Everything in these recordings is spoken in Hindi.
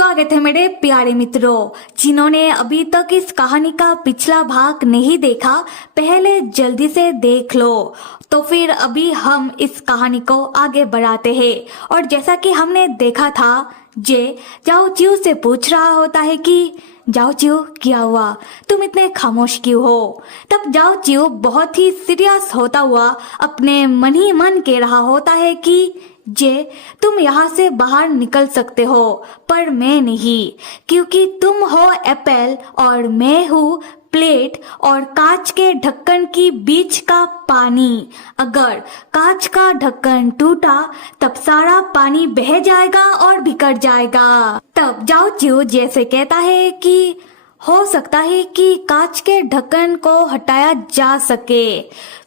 स्वागत है मेरे प्यारे मित्रों, जिन्होंने अभी तक इस कहानी का पिछला भाग नहीं देखा, पहले जल्दी से देख लो। तो फिर अभी हम इस कहानी को आगे बढ़ाते हैं। और जैसा कि हमने देखा था, जे जाओ चिऊ से पूछ रहा होता है कि जाओ चिऊ क्या हुआ, तुम इतने खामोश क्यों हो। तब जाओ चिऊ बहुत ही सीरियस होता हुआ अपने मन ही मन कह रहा होता है कि जे तुम यहाँ से बाहर निकल सकते हो, पर मैं नहीं, क्योंकि तुम हो एप्पल और मैं हूँ प्लेट और कांच के ढक्कन की बीच का पानी। अगर कांच का ढक्कन टूटा तब सारा पानी बह जाएगा और बिखर जाएगा। तब जाओ चिऊ जैसे कहता है कि हो सकता है कि कांच के ढक्कन को हटाया जा सके।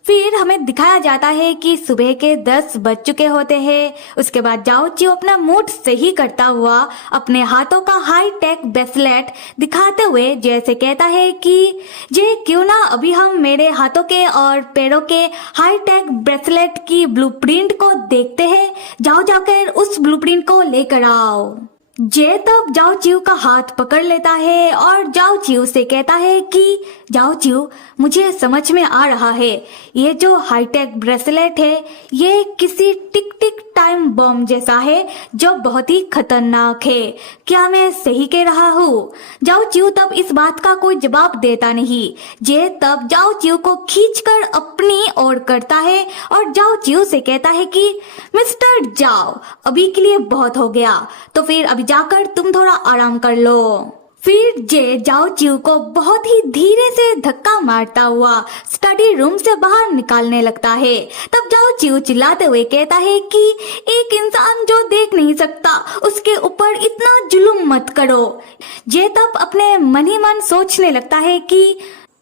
फिर हमें दिखाया जाता है कि सुबह के 10 बज चुके होते हैं। उसके बाद जाओ चिऊ अपना मूड सही करता हुआ अपने हाथों का हाई टेक ब्रेसलेट दिखाते हुए जैसे कहता है कि जे क्यों ना अभी हम मेरे हाथों के और पैरों के हाई टेक ब्रेसलेट की ब्लूप्रिंट को देखते हैं। जाओ जाकर उस ब्लूप्रिंट को लेकर आओ। जे तब जाओ चिऊ का हाथ पकड़ लेता है और जाओ चिऊ से कहता है कि जाओ चिऊ, मुझे समझ में आ रहा है, ये जो हाईटेक ब्रेसलेट है ये किसी टिक टिक टाइम बम जैसा है जो बहुत ही खतरनाक है। क्या मैं सही कह रहा हूँ? जाओ चिऊ तब इस बात का कोई जवाब देता नहीं। जे तब जाओ चिऊ को खींचकर अपनी ओर करता है और जाओ चिऊ से कहता है कि मिस्टर जाओ, अभी के लिए बहुत हो गया, तो फिर अभी जाकर तुम थोड़ा आराम कर लो। फिर जे जाओ चिऊ को बहुत ही धीरे से धक्का मारता हुआ स्टडी रूम से बाहर निकालने लगता है। तब जाओ चिऊ चिल्लाते हुए कहता है कि एक इंसान जो देख नहीं सकता उसके ऊपर इतना जुल्म मत करो। जे तब अपने मन ही मन सोचने लगता है कि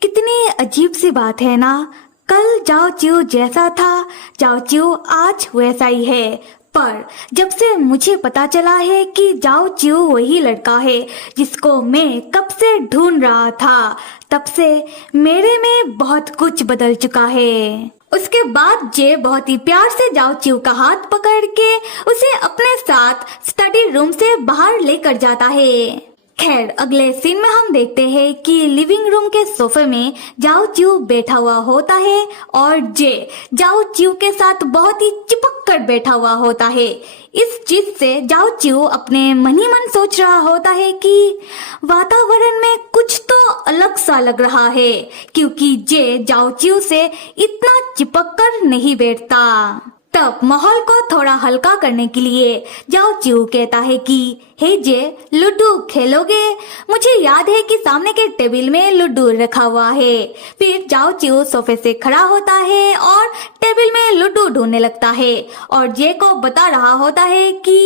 कितनी अजीब सी बात है ना, कल जाओ चिऊ जैसा था जाओ चिऊ आज वैसा ही है। पर जब से मुझे पता चला है कि जाओ चिऊ वही लड़का है जिसको मैं कब से ढूंढ रहा था, तब से मेरे में बहुत कुछ बदल चुका है। उसके बाद जे बहुत ही प्यार से जाओ चिऊ का हाथ पकड़ के उसे अपने साथ स्टडी रूम से बाहर लेकर जाता है। खैर अगले सीन में हम देखते हैं कि लिविंग रूम के सोफे में जाओ चिऊ बैठा हुआ होता है और जे जाओ चिऊ के साथ बहुत ही चिपक कर बैठा हुआ होता है। इस चीज से जाओ चिऊ अपने मन ही मन सोच रहा होता है कि वातावरण में कुछ तो अलग सा लग रहा है, क्योंकि जे जाओ चिऊ से इतना चिपक कर नहीं बैठता। तब माहौल को थोड़ा हल्का करने के लिए जाओ चिऊ कहता है कि हे जे लूडो खेलोगे? मुझे याद है कि सामने के टेबल में लूडो रखा हुआ है। फिर जाओ चिऊ सोफे से खड़ा होता है और टेबल में लूडो ढूंढने लगता है और जे को बता रहा होता है कि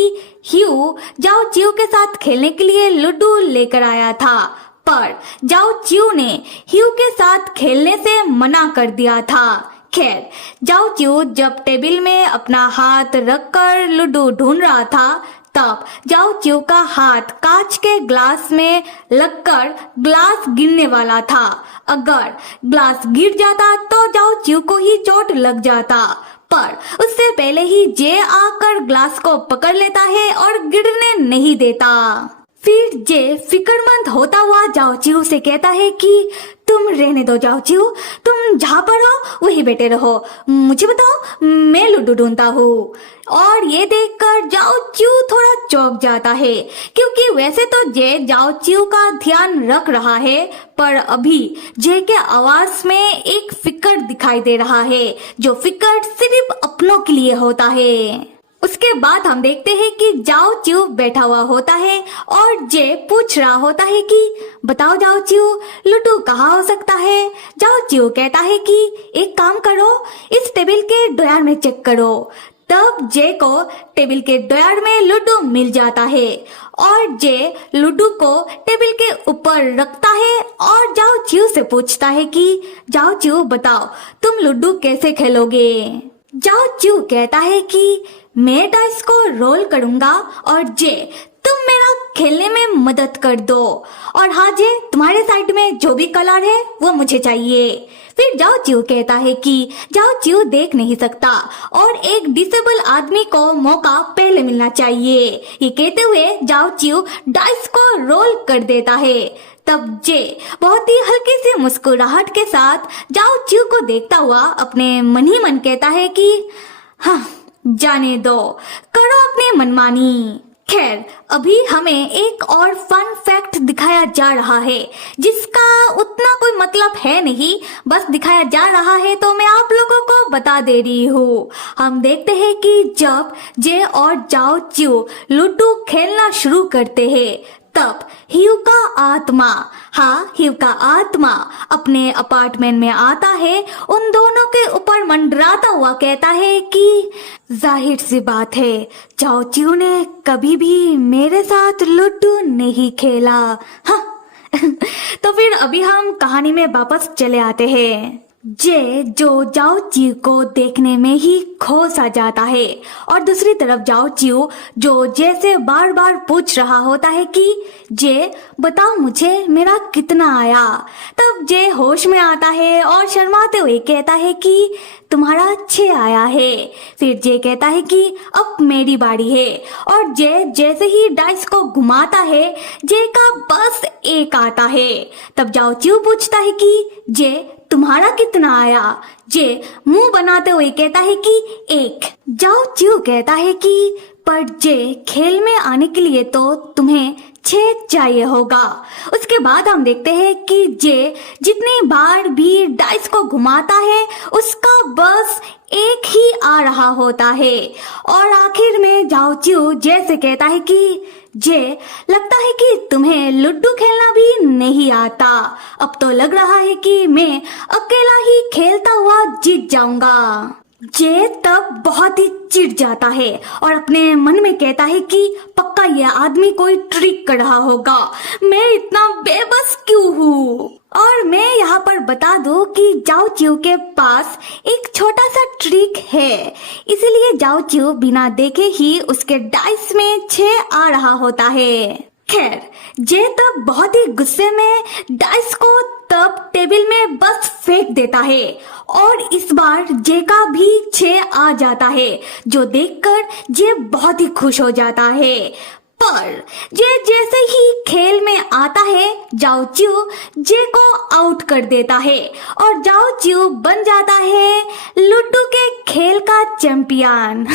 ह्यू जाओ चिऊ के साथ खेलने के लिए लूडो लेकर आया था, पर जाओ चिऊ ने ह्यू के साथ खेलने से मना कर दिया था। खैर जाओ चिऊ जब टेबल में अपना हाथ रखकर लूडो ढूंढ रहा था, तब जाओ चिऊ का हाथ कांच के ग्लास में लगकर ग्लास गिरने वाला था। अगर ग्लास गिर जाता तो जाओ चिऊ को ही चोट लग जाता, पर उससे पहले ही जे आकर ग्लास को पकड़ लेता है और गिरने नहीं देता। फिर जे फिक्रमंद होता हुआ जाओ चिऊ से कहता है कि तुम रहने दो जाओ चिऊ, तुम जहाँ पर हो वहीं बैठे रहो, मुझे बताओ मैं लूडो ढूंढता हूँ। और ये देखकर जाओ चिऊ थोड़ा चौंक जाता है, क्योंकि वैसे तो जे जाओ चिऊ का ध्यान रख रहा है, पर अभी जे के आवाज में एक फिक्र दिखाई दे रहा है, जो फिक्र सिर्फ अपनों के लिए होता है। उसके बाद हम देखते हैं कि जाओ चिऊ बैठा हुआ होता है और जे पूछ रहा होता है कि बताओ जाओ चिऊ लूडो कहाँ हो सकता है। जाओ चिऊ कहता है कि एक काम करो, इस टेबल के ड्रॉयर में चेक करो। तब जे को टेबल के ड्रॉयर में लूडो मिल जाता है और जे लूडो को टेबल के ऊपर रखता है और जाओ चिऊ से पूछता है कि जाओ चिऊ बताओ तुम लूडो कैसे खेलोगे। जाओ चिऊ कहता है कि मैं डाइस को रोल करूंगा और जे तुम मेरा खेलने में मदद कर दो, और हाँ जे तुम्हारे साइड में जो भी कलर है वो मुझे चाहिए। फिर जाओ चिऊ कहता है कि जाओ चिऊ देख नहीं सकता और एक डिसेबल आदमी को मौका पहले मिलना चाहिए। ये कहते हुए जाओ चिऊ डाइस को रोल कर देता है। तब जे बहुत ही हल्की सी मुस्कुराहट के साथ जाओ चिऊ को देखता हुआ अपने मन ही मन कहता है कि हाँ जाने दो, करो अपनी मनमानी। खैर अभी हमें एक और फन फैक्ट दिखाया जा रहा है जिसका उतना कोई मतलब है नहीं, बस दिखाया जा रहा है तो मैं आप लोगों को बता दे रही हूँ। हम देखते हैं कि जब जे और जाओ चिऊ लूडो खेलना शुरू करते हैं तब ह्यू का आत्मा, हाँ ह्यू का आत्मा अपने अपार्टमेंट में आता है, उन दोनों के ऊपर मंडराता हुआ कहता है कि जाहिर सी बात है जाओ चिऊ ने कभी भी मेरे साथ लूडो नहीं खेला। हाँ तो फिर अभी हम कहानी में वापस चले आते हैं। जे जो जाओ चिऊ को देखने में ही खो सा जाता है और दूसरी तरफ जाओ चिऊ जो जैसे बार बार पूछ रहा होता है कि जे बताओ मुझे मेरा कितना आया। तब जे होश में आता है और शर्माते हुए कहता है कि तुम्हारा 6 आया है। फिर जे कहता है कि अब मेरी बारी है और जे जैसे ही डाइस को घुमाता है जे का बस 1 आता है। तब जाओ चिऊ पूछता है कि जे तुम्हारा कितना आया। जे मुंह बनाते हुए कहता है कि 1। जाओ चिऊ कहता है कि पर जे खेल में आने के लिए तो तुम्हें 6 चाहिए होगा। उसके बाद हम देखते हैं कि जे जितनी बार भी डाइस को घुमाता है उसका बस 1 ही आ रहा होता है और आखिर में जाओ चिऊ जैसे कहता है कि जे लगता है कि तुम्हें लूडो खेलना भी नहीं आता, अब तो लग रहा है कि मैं अकेला ही खेलता हुआ जीत जाऊंगा। जे तब बहुत ही चिढ़ जाता है और अपने मन में कहता है कि पक्का यह आदमी कोई ट्रिक कर रहा होगा, मैं इतना बेबस क्यों हूँ। और मैं यहाँ पर बता दूं कि जाओ चिऊ के पास एक छोटा सा ट्रिक है, इसीलिए जाओ चिऊ बिना देखे ही उसके डाइस में 6 आ रहा होता है। खैर जे तब बहुत ही गुस्से में डाइस को तब टेबल में बस फेंक देता है और इस बार जे का भी 6 आ जाता है, जो देखकर जे बहुत ही खुश हो जाता है। पर जे जैसे ही खेल में आता है जाओ चिऊ जे को आउट कर देता है और जाओ चिऊ बन जाता है लूडो के खेल का चैंपियन।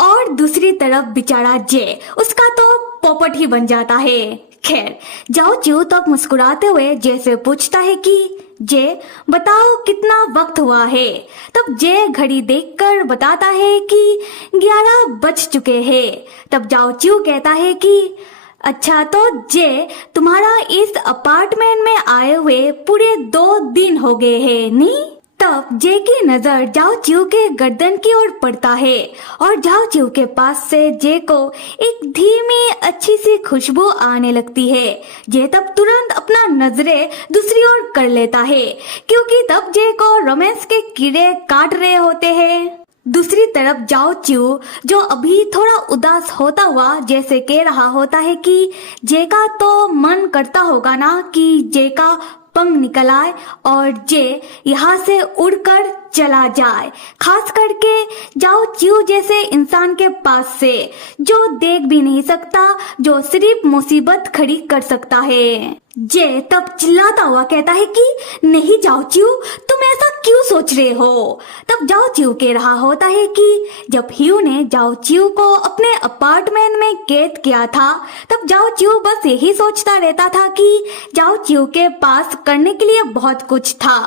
और दूसरी तरफ बेचारा जे उसका तो पोपट ही बन जाता है। खैर जाओ चिऊ तब मुस्कुराते हुए जे से पूछता है कि जे बताओ कितना वक्त हुआ है। तब जे घड़ी देखकर बताता है कि 11 बज चुके हैं। तब जाओ चिऊ कहता है कि अच्छा तो जे तुम्हारा इस अपार्टमेंट में आए हुए पूरे 2 दिन हो गए हैं नहीं। तब जे की नजर जाओ चिऊ के गर्दन की ओर पड़ता है और जाओ चिऊ के पास से जे को एक धीमी अच्छी सी खुशबू आने लगती है। जे तब तुरंत अपना नजरें दूसरी ओर कर लेता है क्योंकि तब जे को रोमांस के कीड़े काट रहे होते हैं। दूसरी तरफ जाओ चिऊ जो अभी थोड़ा उदास होता हुआ जैसे कह रहा होता है कि जे का तो मन करता होगा ना कि जे का पंख निकल आए और जे यहाँ से उड़कर चला जाए, खास करके जाओ चिऊ जैसे इंसान के पास से जो देख भी नहीं सकता, जो सिर्फ मुसीबत खड़ी कर सकता है। जे तब चिल्लाता हुआ कहता है कि नहीं जाओ चिऊ तुम ऐसा क्यों सोच रहे हो। तब जाओ चिऊ कह रहा होता है कि जब ह्यू ने जाओ चिऊ को अपने अपार्टमेंट में कैद किया था तब जाओ चिऊ बस यही सोचता रहता था कि जाओ चिऊ के पास करने के लिए बहुत कुछ था,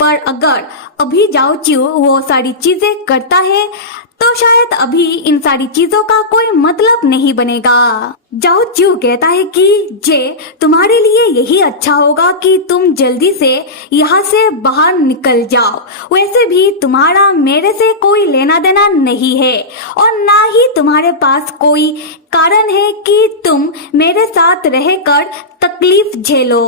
पर अगर अभी जाओ चिऊ वो सारी चीजें करता है तो शायद अभी इन सारी चीजों का कोई मतलब नहीं बनेगा। जाओ चिऊ कहता है कि जे तुम्हारे लिए यही अच्छा होगा कि तुम जल्दी से यहाँ से बाहर निकल जाओ, वैसे भी तुम्हारा मेरे से कोई लेना देना नहीं है और ना ही तुम्हारे पास कोई कारण है कि तुम मेरे साथ रहकर तकलीफ झेलो।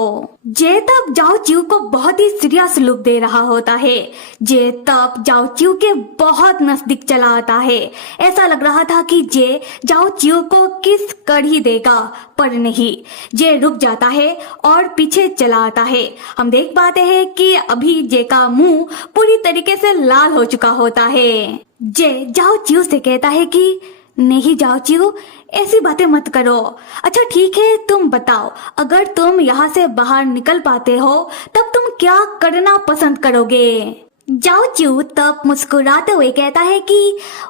जे तब जाओ चिऊ को बहुत ही सीरियस लुक दे रहा होता है। जे तब जाओ चिऊ के बहुत नजदीक चला आता है। ऐसा लग रहा था कि जे जाओ चिऊ को किस कर ही देगा, पर नहीं, जे रुक जाता है और पीछे चला आता है। हम देख पाते हैं कि अभी जे का मुंह पूरी तरीके से लाल हो चुका होता है। जे जाओ चिऊ से कहता है कि नहीं जाओ चिऊ, ऐसी बातें मत करो। अच्छा ठीक है, तुम बताओ, अगर तुम यहाँ से बाहर निकल पाते हो तब तुम क्या करना पसंद करोगे? जाओ चिऊ तब मुस्कुराते हुए कहता है कि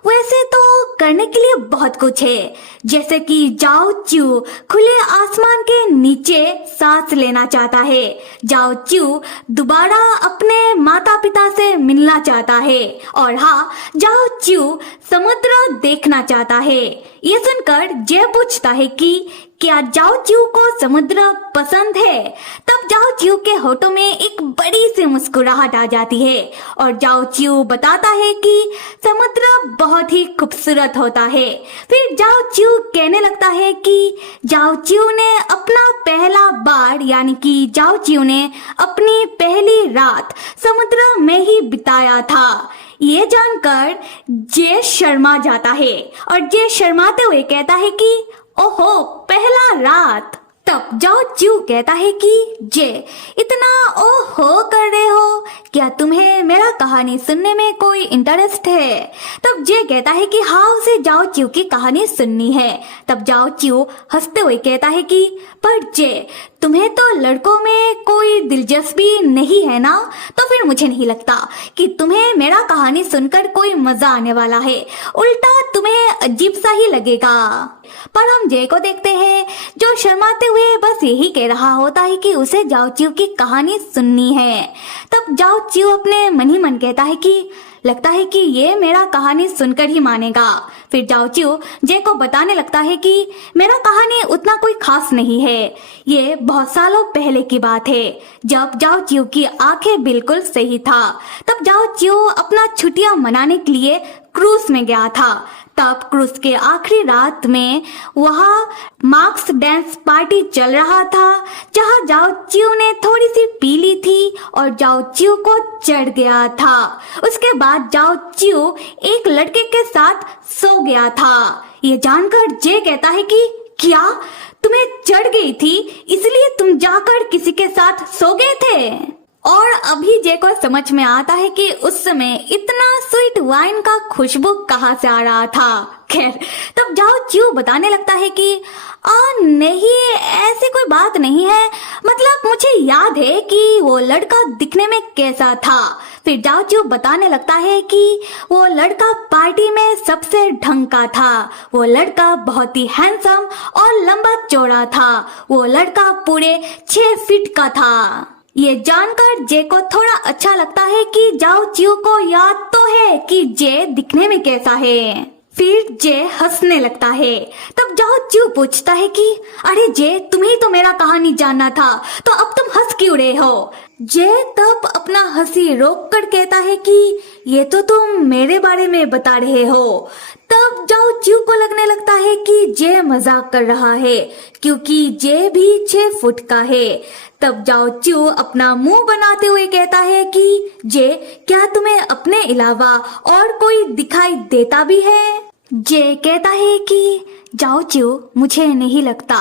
वैसे तो करने के लिए बहुत कुछ है, जैसे कि जाओ चिऊ खुले आसमान के नीचे सांस लेना चाहता है। जाओ चिऊ दोबारा अपने माता पिता से मिलना चाहता है, और हाँ, जाओ चिऊ समुद्र देखना चाहता है। ये सुनकर जे पूछता है कि क्या जाओ चिऊ को समुद्र पसंद है? तब जाओ चिऊ के होठों में एक बड़ी सी मुस्कुराहट आ जाती है और जाओ चिऊ बताता है कि समुद्र बहुत ही खूबसूरत होता है। फिर जाओ चिऊ कहने लगता है कि जाओ चिऊ ने अपना पहला बार, यानी कि जाओ चिऊ ने अपनी पहली रात समुद्र में ही बिताया था। ये जानकर जे शर्मा जाता है और जे शर्माते हुए कहता है कि ओहो, पहला रात। तब जाओ चिऊ कहता है कि जे इतना ओहो कर रहे हो, क्या तुम्हें मेरा कहानी सुनने में कोई इंटरेस्ट है? तब जे कहता है कि हाँ, उसे जाओ चिऊ की कहानी सुननी है। तब जाओ चिऊ हंसते हुए कहता है कि पर जे तुम्हें तो लड़कों में कोई दिलचस्पी नहीं है ना, तो फिर मुझे नहीं लगता कि तुम्हें मेरा कहानी सुनकर कोई मजा आने वाला है, उल्टा तुम्हें अजीब सा ही लगेगा। पर हम जे को देखते हैं जो शर्माते हुए बस यही कह रहा होता है कि उसे जाओ चिऊ की कहानी सुननी है। तब जाओ चिऊ अपने मन ही मन कहता है कि लगता है कि ये मेरा कहानी सुनकर ही मानेगा। फिर जाओ चिऊ जे को बताने लगता है कि मेरा कहानी उतना कोई खास नहीं है, ये बहुत सालों पहले की बात है, जब जाओ चिऊ की आंखें बिल्कुल सही था। तब जाओ चिऊ अपना छुट्टियां मनाने के लिए क्रूज में गया था। तब क्रूज के आखिरी रात में वहाँ मार्क्स डांस पार्टी चल रहा था, जहाँ जाओ चिऊ ने थोड़ी सी पी ली थी और जाओ चिऊ को चढ़ गया था। उसके बाद जाओ चिऊ एक लड़के के साथ सो गया था। ये जानकर जे कहता है कि क्या तुम्हें चढ़ गई थी, इसलिए तुम जाकर किसी के साथ सो गए थे? और अभी जे को समझ में आता है कि उस समय इतना स्वीट वाइन का खुशबू कहाँ से आ रहा था। खैर, तब जाओ चिऊ बताने लगता है कि नहीं, ऐसी कोई बात नहीं है, मतलब मुझे याद है कि वो लड़का दिखने में कैसा था। फिर जाओ चिऊ बताने लगता है कि वो लड़का पार्टी में सबसे ढंग का था, वो लड़का बहुत ही हैंडसम और लंबा चौड़ा था, वो लड़का पूरे 6 फीट का था। ये जानकर जे को थोड़ा अच्छा लगता है कि जाओ चिऊ को याद तो है कि जे दिखने में कैसा है। फिर जे हंसने लगता है। तब जाओ चिऊ पूछता है कि अरे जे, तुम्हें तो मेरा कहानी जानना था, तो अब तुम हंस क्यों रहे हो? जे तब अपना हंसी रोक कर कहता है कि ये तो तुम मेरे बारे में बता रहे हो। तब जाओ चिऊ को लगने लगता है कि जे मजाक कर रहा है, क्योंकि जे भी 6 फुट का है। तब जाओ चिऊ अपना मुंह बनाते हुए कहता है कि जे, क्या तुम्हें अपने अलावा और कोई दिखाई देता भी है? जे कहता है कि जाओ चिऊ, मुझे नहीं लगता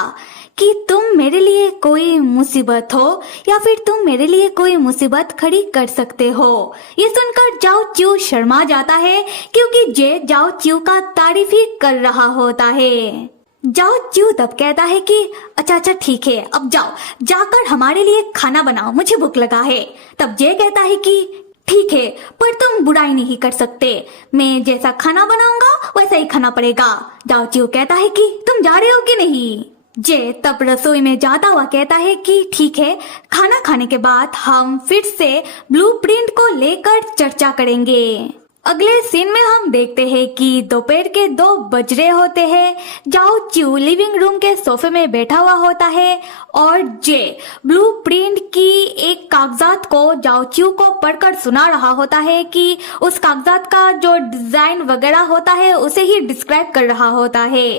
कि तुम मेरे लिए कोई मुसीबत हो, या फिर तुम मेरे लिए कोई मुसीबत खड़ी कर सकते हो। ये सुनकर जाओ चिऊ शर्मा जाता है, क्योंकि जे जाओ चिऊ का तारीफ ही कर रहा होता है। जाओ चिऊ तब कहता है कि अच्छा ठीक है, अब जाओ जाकर हमारे लिए खाना बनाओ, मुझे भूख लगा है। तब जे कहता है कि ठीक है, पर तुम बुराई नहीं कर सकते, मैं जैसा खाना बनाऊंगा वैसा ही खाना पड़ेगा। जाओ चिऊ कहता है कि तुम जा रहे हो कि नहीं? जे तब रसोई में जाता हुआ कहता है कि ठीक है, खाना खाने के बाद हम फिर से ब्लूप्रिंट को लेकर चर्चा करेंगे। अगले सीन में हम देखते हैं कि दोपहर के 2 बज रहे होते हैं। जाओ च्यू लिविंग रूम के सोफे में बैठा हुआ होता है और जे ब्लूप्रिंट की एक कागजात को जाओ च्यू को पढ़कर सुना रहा होता है कि उस कागजात का जो डिजाइन वगैरह होता है उसे ही डिस्क्राइब कर रहा होता है।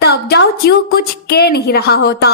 तब जाओ च्यू कुछ कह नहीं रहा होता।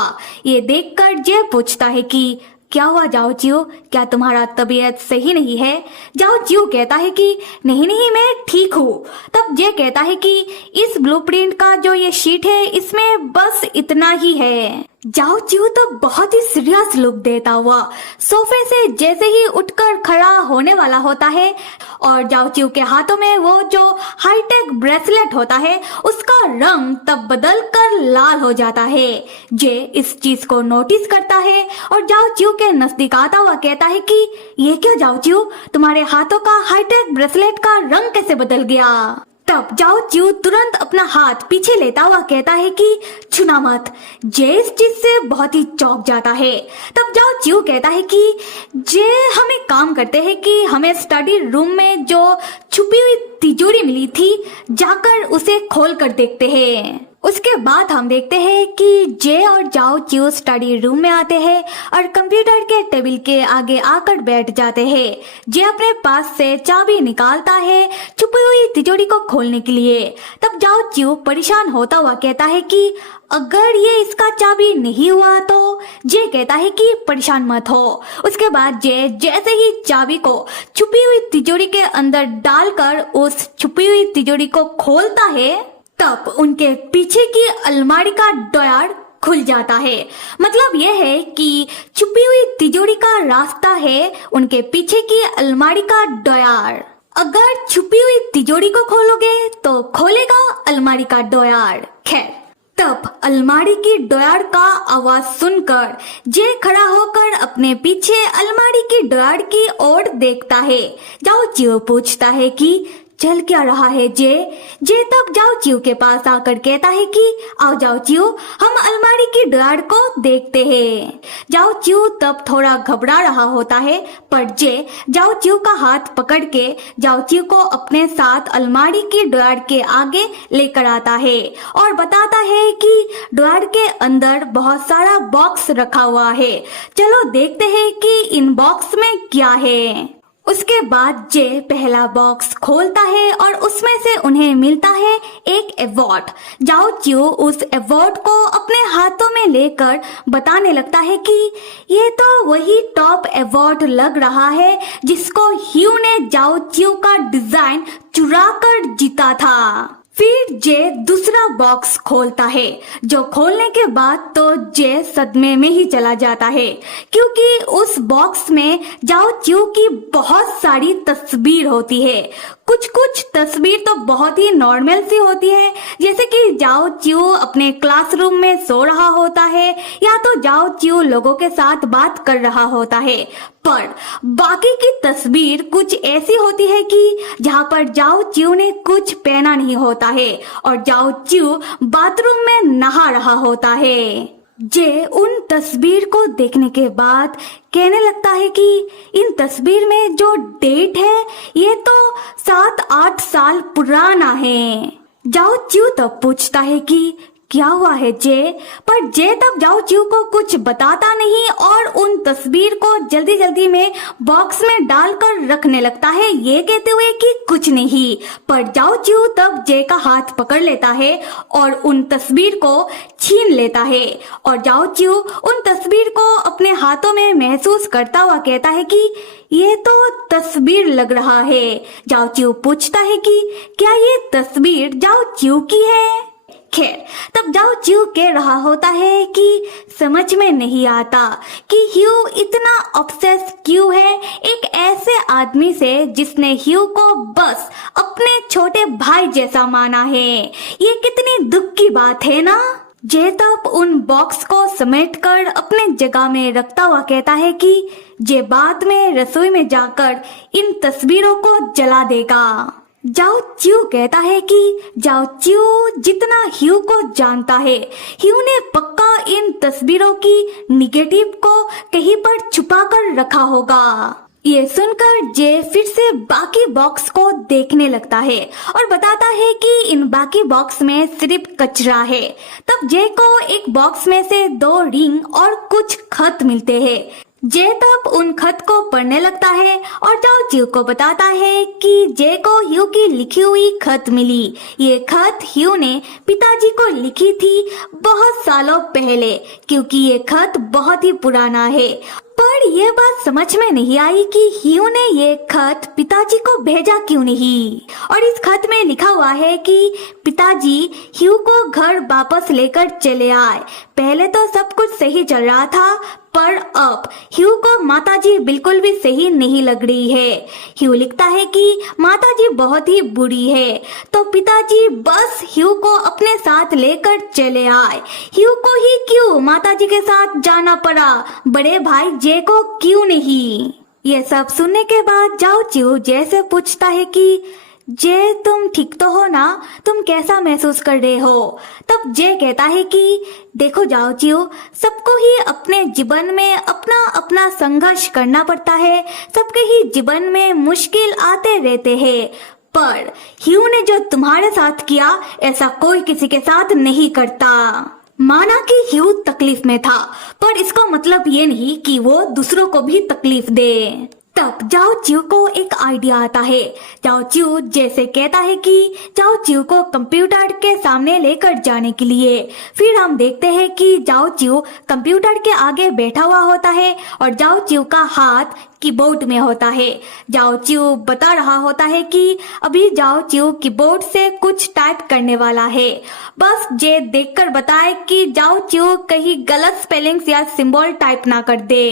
ये देखकर जे पूछता है कि क्या हुआ जाओ च्यू, क्या तुम्हारा तबीयत सही नहीं है? जाओ च्यू कहता है कि नहीं नहीं मैं ठीक हूँ। तब जे कहता है कि इस ब्लूप्रिंट का जो ये शीट है इसमें बस इतना ही है। जाओ च्यू तो बहुत ही सीरियस लुक देता हुआ सोफे से जैसे ही उठकर खड़ा होने वाला होता है और जाओ च्यू के हाथों में वो जो हाईटेक ब्रेसलेट होता है उसका रंग तब बदल कर लाल हो जाता है। जे इस चीज को नोटिस करता है और जाओ च्यू के नजदीक आता हुआ कहता है कि ये क्या जाओ च्यू, तुम्हारे हाथों का हाईटेक ब्रेसलेट का रंग कैसे बदल गया? तब जाओ च्यू तुरंत अपना हाथ पीछे लेता हुआ कहता है कि छूना मत। जे इस चीज से बहुत ही चौंक जाता है। तब जाओ च्यू कहता है कि जे हम एक काम करते हैं कि हमें स्टडी रूम में जो छुपी हुई तिजोरी मिली थी जाकर उसे खोल कर देखते हैं। उसके बाद हम देखते हैं कि जे और जाओ च्यू स्टडी रूम में आते हैं और कंप्यूटर के टेबल के आगे आकर बैठ जाते हैं। जे अपने पास से चाबी निकालता है छुपी हुई तिजोरी को खोलने के लिए। तब जाओ च्यू परेशान होता हुआ कहता है कि अगर ये इसका चाबी नहीं हुआ तो? जे कहता है कि परेशान मत हो। उसके बाद जे जैसे ही चाबी को छुपी हुई तिजोरी के अंदर डालकर उस छुपी हुई तिजोरी को खोलता है तब उनके पीछे की अलमारी का ड्रॉयर खुल जाता है। मतलब यह है कि छुपी हुई तिजोरी का रास्ता है उनके पीछे की अलमारी का ड्रॉयर। अगर छुपी हुई तिजोरी को खोलोगे तो खोलेगा अलमारी का ड्रॉयर। खैर तब अलमारी की ड्रॉयर का आवाज सुनकर जे खड़ा होकर अपने पीछे अलमारी की ड्रॉयर की ओर देखता है। जाओ च्यू पूछता है कि चल क्या रहा है जे? जे तब जाओ च्यू के पास आकर कहता है कि आओ जाओ च्यू हम अलमारी की ड्रॉयर को देखते हैं। जाओ च्यू तब थोड़ा घबरा रहा होता है पर जे जाओ च्यू का हाथ पकड़ के जाओ च्यू को अपने साथ अलमारी की ड्रॉयर के आगे लेकर आता है और बताता है कि ड्रॉयर के अंदर बहुत सारा बॉक्स रखा हुआ है। चलो देखते हैं कि इन बॉक्स में क्या है। उसके बाद जे पहला बॉक्स खोलता है और उसमें से उन्हें मिलता है एक अवार्ड। जाओ च्यू उस अवार्ड को अपने हाथों में लेकर बताने लगता है कि ये तो वही टॉप अवार्ड लग रहा है जिसको ह्यू ने जाओ च्यू का डिजाइन चुरा कर जीता था। फिर जे दूसरा बॉक्स खोलता है जो खोलने के बाद तो जे सदमे में ही चला जाता है क्योंकि उस बॉक्स में जाओ च्यू की बहुत सारी तस्वीर होती है। कुछ कुछ तस्वीर तो बहुत ही नॉर्मल सी होती है जैसे कि जाओ च्यू अपने क्लासरूम में सो रहा होता है या तो जाओ च्यू लोगों के साथ बात कर रहा होता है। पर बाकी की तस्वीर कुछ ऐसी होती है कि जहाँ पर जाओ च्यू ने कुछ पहना नहीं होता है और जाओ च्यू बाथरूम में नहा रहा होता है। जे उन तस्वीर को देखने के बाद कहने लगता है कि इन तस्वीर में जो डेट है ये तो 7-8 साल पुराना है। जाओ च्यू तब पूछता है कि क्या हुआ है जे? पर जे तब जाओ च्यू को कुछ बताता नहीं और उन तस्वीर को जल्दी जल्दी में बॉक्स में डालकर रखने लगता है ये कहते हुए कि कुछ नहीं। पर जाओ च्यू तब जे का हाथ पकड़ लेता है और उन तस्वीर को छीन लेता है और जाओ च्यू उन तस्वीर को अपने हाथों में महसूस करता हुआ कहता है कि ये तो तस्वीर लग रहा है। जाओ च्यू पूछता है कि क्या ये तस्वीर जाओ च्यू की है? खैर तब जाओ च्यू कह रहा होता है कि समझ में नहीं आता कि ह्यू इतना ऑब्सेस क्यों है एक ऐसे आदमी से जिसने ह्यू को बस अपने छोटे भाई जैसा माना है। ये कितनी दुख की बात है ना। जे तब उन बॉक्स को समेटकर अपने जगह में रखता हुआ कहता है कि जे बाद में रसोई में जाकर इन तस्वीरों को जला देगा। जाओ च्यू कहता है कि जाओ च्यू जितना ह्यू को जानता है ह्यू ने पक्का इन तस्वीरों की निगेटिव को कहीं पर छुपा कर रखा होगा। ये सुनकर जे फिर से बाकी बॉक्स को देखने लगता है और बताता है कि इन बाकी बॉक्स में सिर्फ कचरा है। तब जे को एक बॉक्स में से 2 रिंग और कुछ खत मिलते हैं। जे तब उन खत को पढ़ने लगता है और जाओ च्यू को बताता है कि जे को ह्यू की लिखी हुई खत मिली। ये खत ह्यू ने पिताजी को लिखी थी बहुत सालों पहले, क्योंकि ये खत बहुत ही पुराना है। पर यह बात समझ में नहीं आई कि ह्यू ने ये खत पिताजी को भेजा क्यों नहीं। और इस खत में लिखा हुआ है कि पिताजी ह्यू को घर वापस लेकर चले आए। पहले तो सब कुछ सही चल रहा था, पर अब ह्यू को माताजी बिल्कुल भी सही नहीं लग रही है। ह्यू लिखता है कि माताजी बहुत ही बुरी है, तो पिताजी बस ह्यू को अपने साथ लेकर चले आए। ह्यू को ही क्यों माताजी के साथ जाना पड़ा, बड़े भाई जे को क्यों नहीं। ये सब सुनने के बाद जाओ च्यू जे से पूछता है कि जे तुम ठीक तो हो ना, तुम कैसा महसूस कर रहे हो। तब जे कहता है कि देखो जाओ च्यू, सबको ही अपने जीवन में अपना अपना संघर्ष करना पड़ता है। सबके ही जीवन में मुश्किल आते रहते हैं, पर ह्यू ने जो तुम्हारे साथ किया ऐसा कोई किसी के साथ नहीं करता। माना कि ह्यू तकलीफ में था, पर इसका मतलब ये नहीं कि वो दूसरों को भी तकलीफ दे। तब जाओ च्यू को एक आइडिया आता है। जाओ च्यू जैसे कहता है कि जाओ च्यू को कंप्यूटर के सामने लेकर जाने के लिए। फिर हम देखते हैं कि जाओ च्यू कंप्यूटर के आगे बैठा हुआ होता है और जाओ च्यू का हाथ कीबोर्ड में होता है। जाओ च्यू बता रहा होता है कि अभी जाओ च्यू कीबोर्ड से कुछ टाइप करने वाला है। बस जे देखकर बताए कि जाओ च्यू कहीं गलत स्पेलिंग्स या सिंबल टाइप ना कर दे।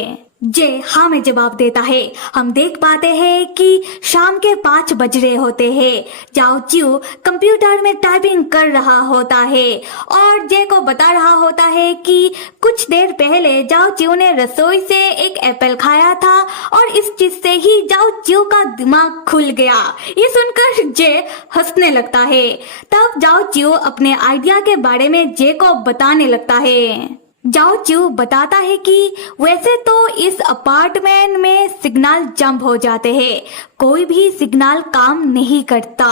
जे हाँ में जवाब देता है। हम देख पाते हैं कि शाम के 5 बज रहे होते हैं। जाओ च्यू कंप्यूटर में टाइपिंग कर रहा होता है और जे को बता रहा होता है कि कुछ देर पहले जाओ च्यू ने रसोई से एक एप्पल खाया था और इस चीज से ही जाओ च्यू का दिमाग खुल गया। ये सुनकर जे हंसने लगता है। तब जाओ च्यू अपने आइडिया के बारे में जे को बताने लगता है। जाओ च्यू बताता है कि वैसे तो इस अपार्टमेंट में सिग्नल जंप हो जाते हैं, कोई भी सिग्नल काम नहीं करता।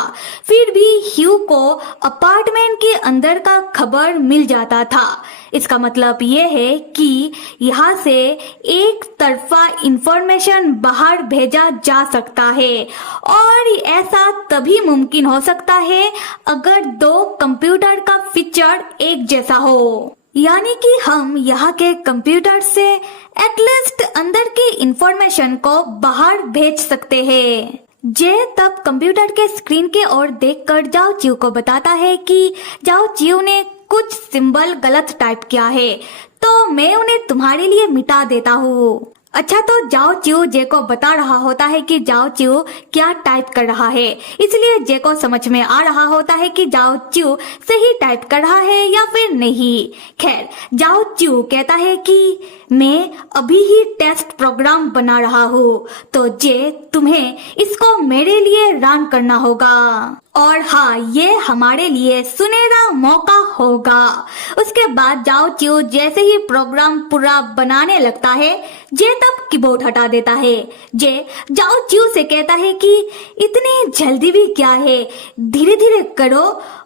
फिर भी ह्यू को अपार्टमेंट के अंदर का खबर मिल जाता था। इसका मतलब ये है कि यहाँ से एक तरफा इंफॉर्मेशन बाहर भेजा जा सकता है और ऐसा तभी मुमकिन हो सकता है अगर 2 कंप्यूटर का फीचर एक जैसा हो। यानी कि हम यहाँ के कंप्यूटर से एटलीस्ट अंदर की इंफॉर्मेशन को बाहर भेज सकते हैं। जे तब कंप्यूटर के स्क्रीन के ओर देखकर जाओ च्यू को बताता है कि जाओ च्यू ने कुछ सिंबल गलत टाइप किया है, तो मैं उन्हें तुम्हारे लिए मिटा देता हूँ। अच्छा, तो जाओ च्यू जे को बता रहा होता है कि जाओ च्यू क्या टाइप कर रहा है, इसलिए जे को समझ में आ रहा होता है कि जाओ च्यू सही टाइप कर रहा है या फिर नहीं। खैर, जाओ च्यू कहता है कि मैं अभी ही टेस्ट प्रोग्राम बना रहा हूँ, तो जे तुम्हें इसको मेरे लिए रन करना होगा और हाँ, ये हमारे लिए सुनहरा मौका होगा। उसके बाद जाओ च्यू जैसे ही प्रोग्राम पूरा बनाने लगता है, जे तब कीबोर्ड हटा देता है। जे जाओ च्यू से कहता है कि इतनी जल्दी भी क्या है, धीरे धीरे करो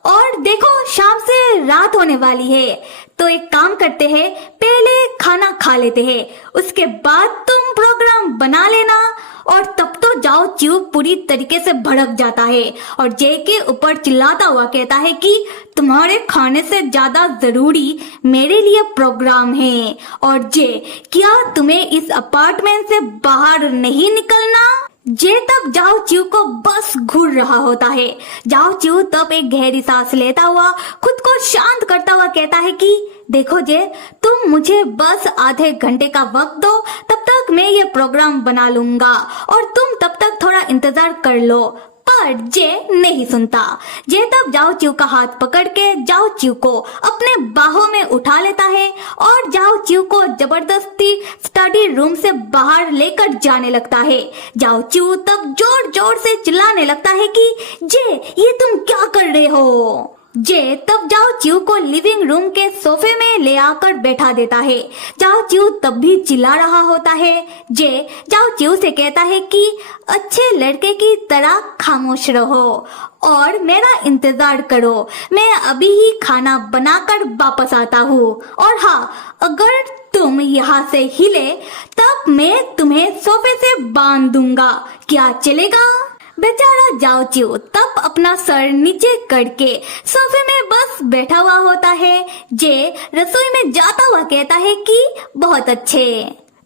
और देखो शाम से रात होने वाली है, तो एक काम करते हैं, पहले खाना खा लेते हैं, उसके बाद तुम प्रोग्राम बना लेना। और तब तो जाओ च्यू पूरी तरीके से भड़क जाता है और जे के ऊपर चिल्लाता हुआ कहता है कि तुम्हारे खाने से ज्यादा जरूरी मेरे लिए प्रोग्राम है। और जे, क्या तुम्हें इस अपार्टमेंट से बाहर नहीं निकलना? जे तब जाओ च्यू को बस घूर रहा होता है। जाओ च्यू तब एक गहरी सांस लेता हुआ खुद को शांत करता हुआ कहता है कि देखो जे, तुम मुझे बस आधे घंटे का वक्त दो, तब तक मैं ये प्रोग्राम बना लूंगा और तुम तब तक थोड़ा इंतजार कर लो। पर जे नहीं सुनता। जे तब जाओ च्यू का हाथ पकड़ के जाओ च्यू को अपने बाहों में उठा लेता है और जाओ च्यू को जबरदस्ती स्टडी रूम से बाहर लेकर जाने लगता है। जाओ च्यू तब जोर जोर से चिल्लाने लगता है कि जे, ये तुम क्या कर रहे हो? जे तब जाओ चिऊ को लिविंग रूम के सोफे में ले आकर बैठा देता है। जाओ चिऊ तब भी चिल्ला रहा होता है। जे जाओ चिऊ से कहता है कि अच्छे लड़के की तरह खामोश रहो और मेरा इंतजार करो, मैं अभी ही खाना बनाकर वापस आता हूँ। और हाँ, अगर तुम यहाँ से हिले तब मैं तुम्हें सोफे से बांध दूंगा, क्या चलेगा? बेचारा जाओ चिऊ तब अपना सर नीचे करके सोफे में बस बैठा हुआ होता है। जे रसोई में जाता हुआ कहता है कि बहुत अच्छे।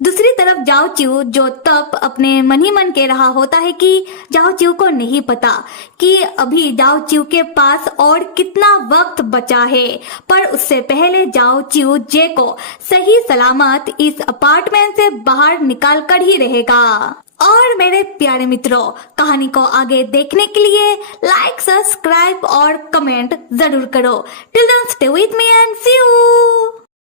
दूसरी तरफ जाओ चिऊ जो तब अपने मन ही मन कह रहा होता है कि जाओ चिऊ को नहीं पता कि अभी जाओ चिऊ के पास और कितना वक्त बचा है, पर उससे पहले जाओ चिऊ जे को सही सलामत इस अपार्टमेंट से बाहर निकाल कर ही रहेगा। और मेरे प्यारे मित्रों, कहानी को आगे देखने के लिए लाइक, सब्सक्राइब और कमेंट जरूर करो। Till then stay with me and see you.